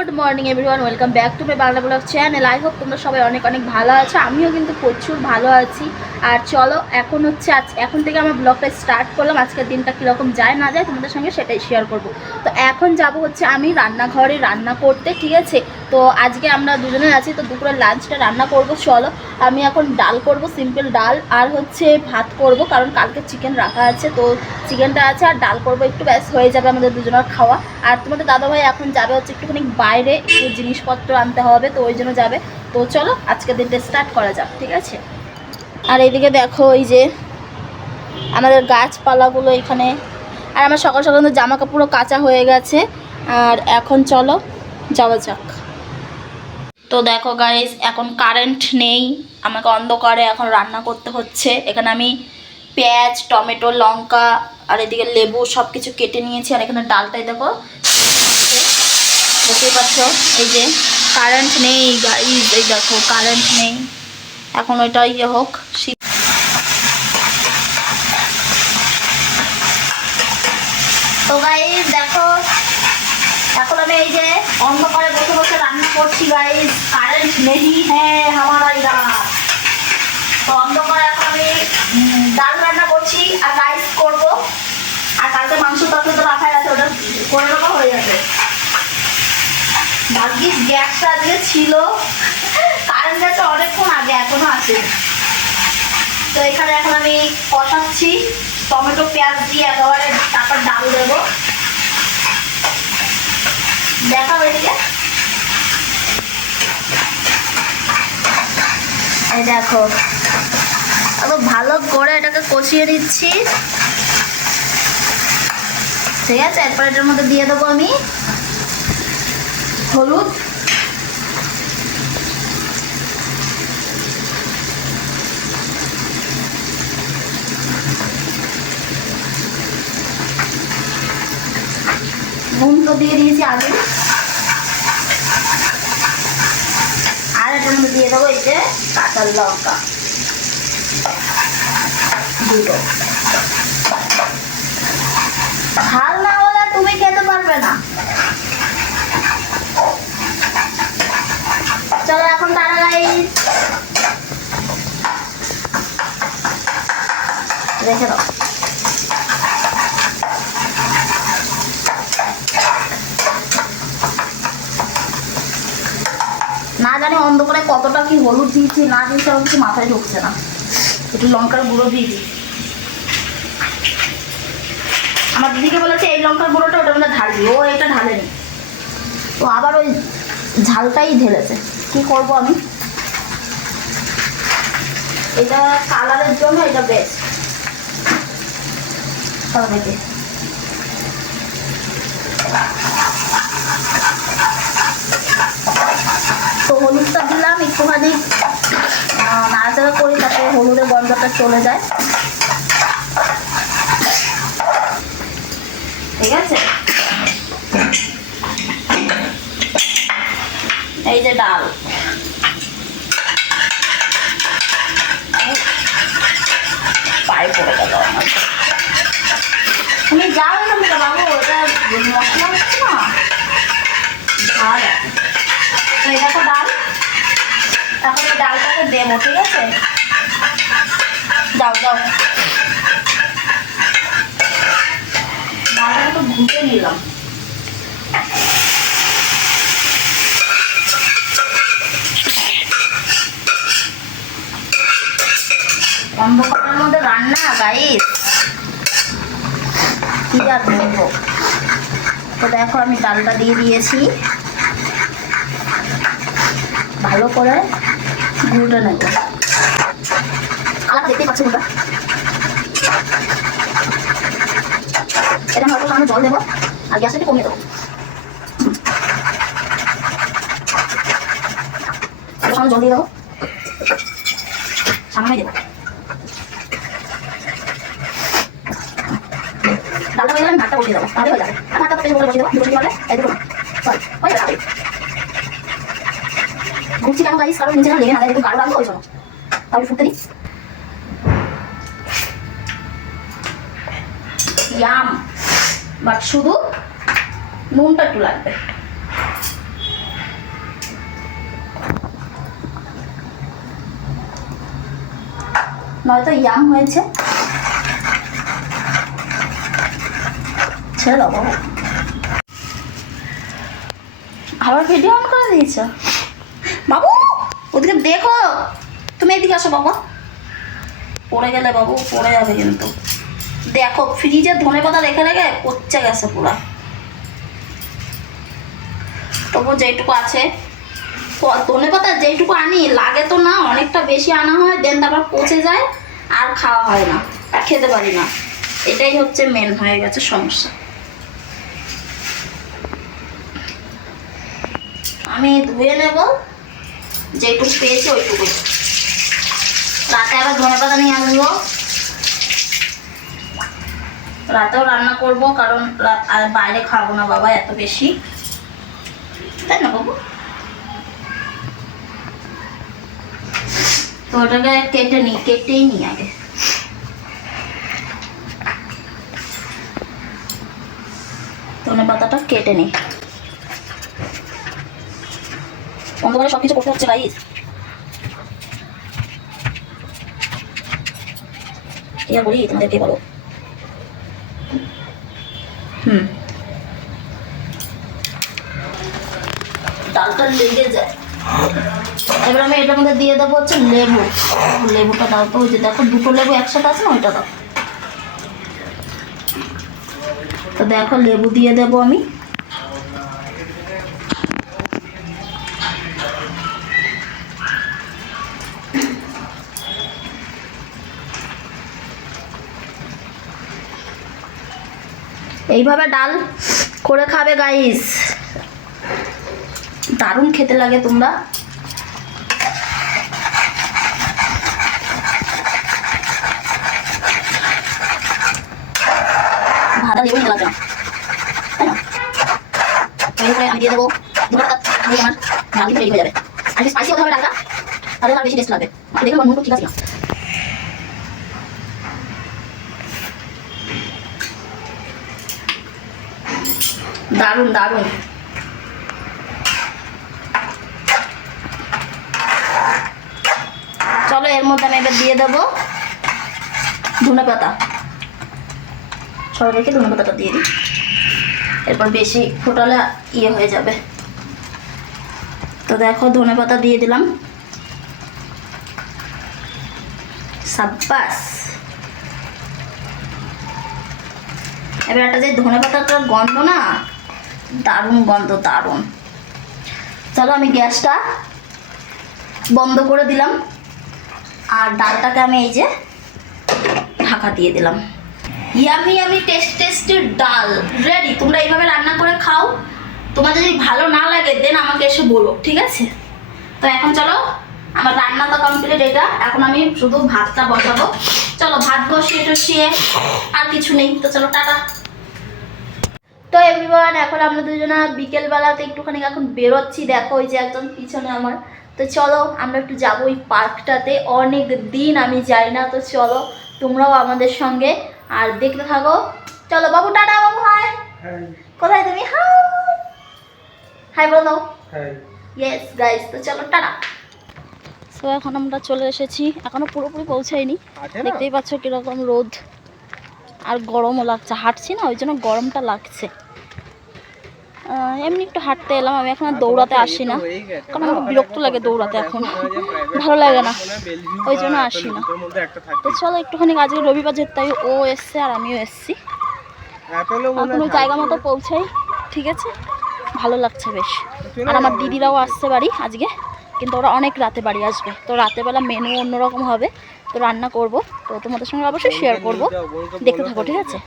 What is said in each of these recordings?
Good morning everyone, welcome back to my Bangla blog channel. I hope তোমরা সবাই অনেক অনেক ভালো আছো। আমিও কিন্তু প্রচুর ভালো আছি। আর চলো এখন এখন থেকে আমার ব্লগটা স্টার্ট করলাম। আজকের দিনটা কীরকম যায় না যায় তোমাদের সঙ্গে সেটাই শেয়ার করব। তো এখন যাব আমি রান্নাঘরে রান্না করতে, ঠিক আছে। তো আজকে আমরা দুজনে আছি, তো দুপুরের লাঞ্চটা রান্না করব। চলো আমি এখন ডাল করব, সিম্পল ডাল, আর ভাত করব, কারণ কালকে চিকেন রাখা আছে, তো চিকেনটা আছে আর ডাল করব, একটু ব্যাস হয়ে যাবে আমাদের দুজনের খাওয়া। আর তোমাদের দাদাভাই এখন যাবে একটুখানি বাইরে, একটু জিনিসপত্র আনতে হবে, তো ওই জন্য যাবে। তো চলো আজকের দিনটা স্টার্ট করা যাক, ঠিক আছে। আর এইদিকে দেখো এই যে আমাদের গাছপালাগুলো এখানে, আর আমার সকাল সকাল কিন্তু জামা কাপড়ও কাঁচা হয়ে গেছে। আর এখন চলো যাওয়া যাক। তো দেখো গাইস, এখন কারেন্ট নেই, আমাকে অন্ধকারে এখন রান্না করতে হচ্ছে। এখানে আমি পেঁয়াজ, টমেটো, লঙ্কা আর এদিকে লেবু সব কিছু কেটে নিয়েছি। আর এখানে ডালটাই দেখো, দেখতেই পাচ্ছ। এই যে কারেন্ট নেই গাইস, এই দেখো কারেন্ট নেই এখন, ওইটা হোক। তো গাইস দেখো, এখন আমি এই যে অন্ধকারে বসে বসে রান্না করছি গাইস, কারেন্ট নেই। হ্যাঁ হামারা ইলাকা। তো অন্ধকারে এখন আমি ডাল রান্না করছি আর রাইস করব। আর কালকে মাংস তরকারি তো রাখাই আছে, ওটা করে নেবো, হয়ে যাবে। ভাগ্যিস গ্যাসটা আজকে ছিল, কারেন্ট গেছে অনেকক্ষণ আগে, এখনো আছে। তো এখানে এখন আমি কষাচ্ছি টমেটো পেঁয়াজ দিয়ে, একেবারে তারপর ডাল দেবো। দেখাও এদিকে, এই দেখো ভালো করে এটাকে কষিয়ে দিচ্ছি, ঠিক আছে। এরপর এটার মধ্যে দিয়ে দেবো আমি হলুদ, নুন তো দিয়ে দিয়েছি আগে। আর এটার মধ্যে দিয়ে দেবো এই যে কাঁচা লঙ্কা দুটো। ঝাল না হলে তুমি খেতে পারবে না। চলো এখন তাড়াতাড়ি রেখে দাও। না জানি অন্ধকারে কতটা কি হলুদ দিয়েছি না দিয়েছি, আমার কিছু মাথায় ঢুকছে না। একটু লঙ্কার গুঁড়ো দিয়ে দিই। আমার দিদিকে বলেছে এই লঙ্কার গুঁড়োটা ওটা মধ্যে ঢালবি, ও এটা ঢালেনি, তো আবার ওই ঝালটাই ঢেলেছে। কি করব আমি, এটা কালারের জন্য এটা বেস্ট। দেখে তো হলুদটা দিলাম, একটুখানি নাড়াচাড়া করি যাতে হলুদের গন্ধটা চলে যায়, ঠিক আছে। এই যে ডাল, পায়ে পড়ে গেল আমার। তুমি যাও না বাবু, ওটা মশলা হচ্ছে না, ঝাল। তো এই দেখো ডাল, এখন এই ডালটাকে দেবো, ঠিক আছে। যাও যাও, ডালটাকে তো ঘুটে নিলাম। অন্ধকারের মধ্যে রান্না গাইস, কি আর বলবো। তো দেখো আমি ডালটা দিয়ে দিয়েছি, ভালো করে ঘুটে নেব। আলাদা দেখতেই পাচ্ছি ওটা, এটা হয়তো আমি জল দেবো আর গ্যাসটাকে কমিয়ে দেবো। জল দিয়ে দেবো, সামনে দেবো। ডালটা হয়ে গেলে আমি ভাতটা বসিয়ে দেবো, তাহলে হয়ে যাবে। আর ভাতটা পেছনে বলে বসিয়ে দেবো, দুটো পারলে এই দুটো সরি হয়ে যাবে। ঘুরছি কেন গাইস, কারণ নিচে লেগে না যায়, একটু গাঢ় রাখবো ওই জন্য। তাহলে ফুটতে দিই। ইয়াম, বাট শুধু নুনটা একটু লাগবে। নয়তো ইয়াম হয়েছে। ছেড়ে দাও বাবু। আবার ভিডিও অন করে দিয়েছ বাবু, ওদিকে দেখো। তুমি এদিকে আসো বাবা, পড়ে গেলে বাবু পড়ে যাবে কিন্তু। দেখো ফ্রিজের ধনেপাতা রেখে রেখে পচে গেছে পুরা। তবু যেটুকু আছে, ধনেপাতা যেটুকু আনি লাগে তো না, অনেকটা বেশি আনা হয়, দেন তারপর পচে যায় আর খাওয়া হয় না, আর খেতে পারি না। এটাই হচ্ছে মেন হয়ে গেছে সমস্যা। আমি ধুয়ে নেব, যেটুকু পেয়েছি ওইটুকু। রাতে আবার ধনেপাতা নিয়ে আসবো, রাতেও রান্না করব, কারণ আর বাইরে খাবো না বাবা এত বেশি, তাই না বাবু? তো ওটাকে কেটেই নিই আগে। ধনেপাতাটা কেটে নিই। অন্ধকারে সব কিছু করতে হচ্ছে গাইস। কি আর বলি তোমাদেরকে, বলো। ডালটা লেগে যায়। এবার আমি এটার মধ্যে দিয়ে দেবো হচ্ছে লেবু। লেবুটা দাও তো, ওই যে দেখো দুটো লেবু একসাথে আছে না, ওইটা দাও। তো দেখো লেবু দিয়ে দেবো আমি। এইভাবে ডাল করে খাবে গাইস, দারুণ খেতে লাগে। তোমরা ভাজা লেবু নিতে লাগবে না, তাই না? আমি দিয়ে দেবো ধনেপাতা, আমার ডাল কিন্তু রেডি হয়ে যাবে। আর স্পাইসি হতে হবে ডালটা, তাহলে আর বেশি টেস্ট লাগবে। আমি দেখলাম নুন ঠিক আছে না। দারুণ দারুণ। চলো এর মধ্যে আমি এবার দিয়ে দেবো ধনেপাতা। সবাই দেখে ধনেপাতাটা দিয়ে দিই, এরপর বেশি ফোটালে ইয়ে হয়ে যাবে। তো দেখো ধনেপাতা দিয়ে দিলাম, সাব্বাস। এবার একটা যে ধনেপাতাটার গন্ধ না, দারুণ গন্ধ, দারুণ। চলো আমি গ্যাসটা বন্ধ করে দিলাম, আর ডালটাকে আমি এই যে ঢাকা দিয়ে দিলাম। ইয়ামি ইয়ামি টেস্টের ডাল রেডি। তোমরা এইভাবে রান্না করে খাও, তোমাদের যদি ভালো না লাগে দেন আমাকে এসে বলো, ঠিক আছে? তো এখন চলো, আমার রান্না তো কমপ্লিট। এটা এখন আমি শুধু ভাতটা বসাবো। চলো ভাত বসিয়ে টসিয়ে আর কিছু নেই, তো চলো টাটা। তো এভরিওয়ান, এখন আমরা দুজনা বিকেলবেলাতে একটুখানি এখন বেরোচ্ছি। দেখো ওই যে একদম পিছনে আমার। তো চলো আমরা একটু যাবো ওই পার্কটাতে, অনেক দিন আমি যাই না। তো চলো তোমরাও আমাদের সঙ্গে আর দেখতে থাকো। চলো বাবু টাটা। বাবু হাই। কোথায় তুমি? হাই হাই বলো। ইয়েস গাইস, তো চলো টাটা। তো এখন আমরা চলে এসেছি, এখনো পুরোপুরি পৌঁছাইনি। দেখতেই পাচ্ছ কিরকম রোদ আর গরমও লাগছে, হাঁটছি না ওই জন্য গরমটা লাগছে। এমনি একটু হাঁটতে এলাম। আমি এখন আর দৌড়াতে আসি না, কারণ আমার বিরক্ত লাগে দৌড়াতে, এখন ভালো লাগে না, ওই জন্য আসি না। তো চলো একটুখানি, আজকে রবিবার যেতে, তাই ও এসছে আর আমিও এসছি। এখন ওই জায়গা মতো পৌঁছাই, ঠিক আছে? ভালো লাগছে বেশ। আর আমার দিদিরাও আসছে বাড়ি আজকে, কিন্তু ওরা অনেক রাতে বাড়ি আসবে। তো রাতেবেলা মেনু অন্যরকম হবে, তো রান্না করব, তো তোমাদের সঙ্গে অবশ্যই শেয়ার করব, দেখতে থাকো, ঠিক আছে?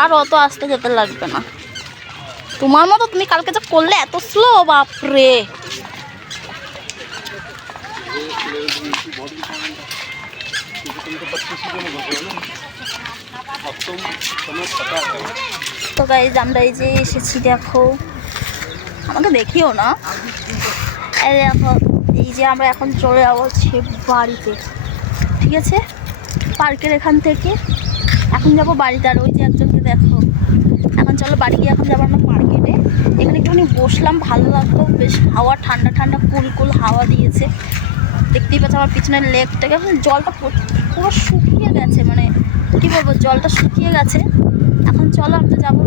আর অত আসতে যেতে লাগবে না, তোমার মতো। তুমি কালকে যে করলে এত স্লো, বাপরে। তো গাইজ আমরা এই যে এসেছি, দেখো আমাকে দেখিও না। এই দেখো, এই যে আমরা এখন চলে যাবো বাড়িতে, ঠিক আছে? পার্কের এখান থেকে এখন যাবো বাড়িতে। আর ওই যে একজনকে দেখো। এখন চলো বাড়ি গিয়ে এখন যাবো আমরা মার্কেটে। এখানে একটুখানি বসলাম, ভালো লাগলো, বেশ হাওয়া ঠান্ডা ঠান্ডা কুল কুল হাওয়া দিয়েছে। দেখতেই পাচ্ছ আমার পিছনের লেকটাকে, এখন জলটা পুরো শুকিয়ে গেছে, মানে কী বলবো, জলটা শুকিয়ে গেছে। এখন চলো আমরা যাবো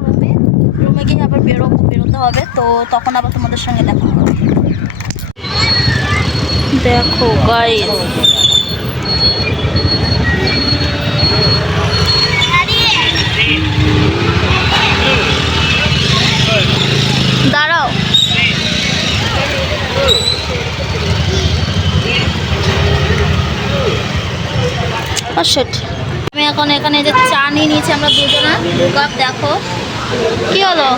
রুমে গিয়ে আবার বেরোতে হবে, তো তখন আবার তোমাদের সঙ্গে দেখা হবে। দেখো গাইস, দাঁড়াও। আমি এখন এখানে যে চা নিয়ে নিয়েছি আমরা দুজনা, 2 কাপ। দেখো কি হলো।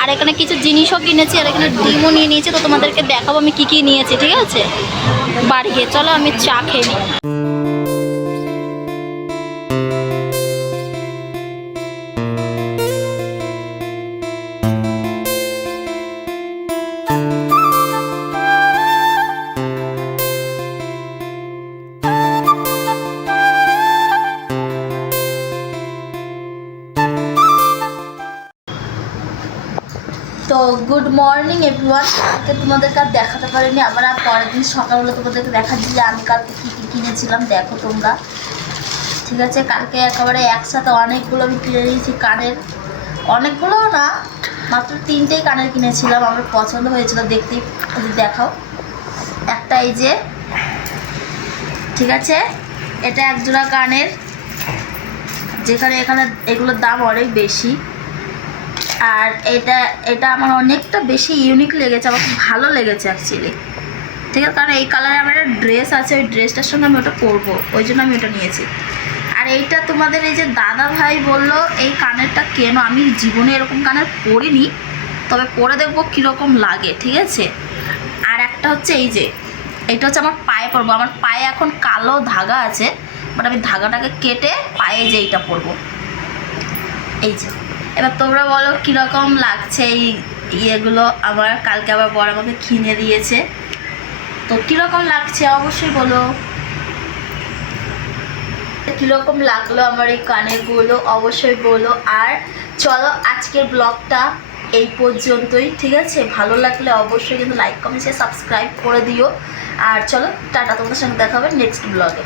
আর এখানে কিছু জিনিসও কিনেছি, আর এখানে ডিমও নিয়ে নিয়েছি, তো তোমাদেরকে দেখাবো আমি কি কি নিয়েছি, ঠিক আছে। বাড়ি গিয়ে চলো আমি চা খেয়ে নিই। তো গুড মর্নিং এভরিওয়ান। কালকে তোমাদেরকে আর দেখাতে পারিনি, আবার আর পরের দিন সকালবেলা তোমাদেরকে দেখাচ্ছি যে আমি কালকে কী কী কিনেছিলাম। দেখো তোমরা, ঠিক আছে। কালকে একেবারে একসাথে অনেকগুলো আমি কিনে নিয়েছি কানের। অনেকগুলোও না, মাত্র 3টেই কানের কিনেছিলাম। আমার পছন্দ হয়েছিল, দেখতেই দেখাও। একটা এই যে, ঠিক আছে, এটা 1 জোড়া কানের, যেখানে এখানে এগুলোর দাম অনেক বেশি। আর এটা আমার অনেকটা বেশি ইউনিক লেগেছে, আমার খুব ভালো লেগেছে অ্যাকচুয়ালি, ঠিক আছে। কারণ এই কালারে আমার একটা ড্রেস আছে, ওই ড্রেসটার সঙ্গে আমি ওটা পরবো, ওই জন্য আমি ওটা নিয়েছি। আর এইটা তোমাদের এই যে দাদা ভাই বললো এই কানেরটা কেন, আমি জীবনে এরকম কানের পরিনি, তবে পরে দেখবো কীরকম লাগে, ঠিক আছে। আর একটা হচ্ছে এই যে, এটা হচ্ছে আমার পায়ে পরবো। আমার পায়ে এখন কালো ধাগা আছে, বাট আমি ধাগাটাকে কেটে পায়ে যে এইটা পরবো, এই যে। এবার তোমরা বলো কীরকম লাগছে এই ইয়েগুলো। আমার কালকে আবার বড় আমাকে কিনে দিয়েছে, তো কীরকম লাগছে অবশ্যই বলো। কীরকম লাগলো আমার এই কানেরগুলো অবশ্যই বলো। আর চলো আজকের ব্লগটা এই পর্যন্তই, ঠিক আছে। ভালো লাগলে অবশ্যই কিন্তু লাইক কমেন্ট শেয়ার সাবস্ক্রাইব করে দিও। আর চলো টাটা, তোমাদের সঙ্গে দেখা হবে নেক্সট ব্লগে।